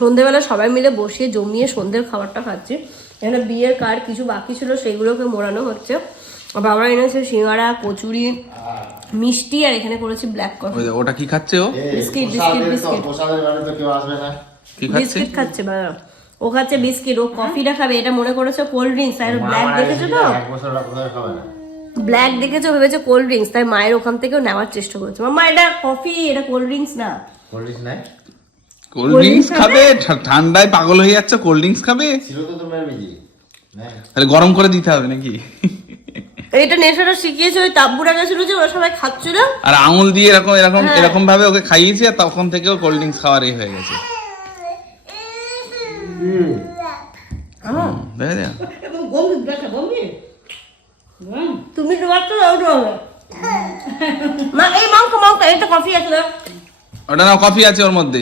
সন্ধ্যেবেলা সবাই মিলে বসে জমিয়ে সন্ধ্যের খাবারটা খাচ্ছি। এখানে বিয়ের কার্ড কিছু বাকি ছিল সেগুলোকে মোড়ানো হচ্ছে। বাবা এনেছে সিঙ্গারা, কচুরি, মিষ্টি, আর এখানে করেছি ব্ল্যাক কফি। ওটা কি খাচ্ছে ও? বিস্কিট বিস্কিট খাচ্ছে বাবা। ও খাচ্ছে বিস্কিট, ও কফিটা খাবে, এটা মনে করেছে কোল্ড ড্রিঙ্কস। আর ব্ল্যাক দেখেছো তো, ব্ল্যাক দেখেছো ভেবেছে কোল্ড ড্রিঙ্কস, তাই মায়ের ওখান থেকেও নেওয়ার চেষ্টা করেছে। মামা এটা কফি, এটা কোল্ড ড্রিঙ্কস না। কোল্ড ড্রিঙ্কস খাবে? ঠান্ডায় পাগল হয়ে যাচ্ছে, কোল্ড ড্রিঙ্কস খাবে? তাহলে গরম করে দিতে হবে নাকি? এটা নেশাটা শিখিয়েছে ওই তাব্বুরা গেছিল যে ওরা সবাই খাচ্ছিল, আর আঙুল দিয়ে এরকম এরকম এরকম ভাবে ওকে খাইয়েছি, আর তখন থেকেও কোল্ড ড্রিঙ্কস খাওয়ার এই হয়ে গেছে। তুমি মা এই মাংস এটা কফি আছে। ওটা না, কফি আছে ওর মধ্যে।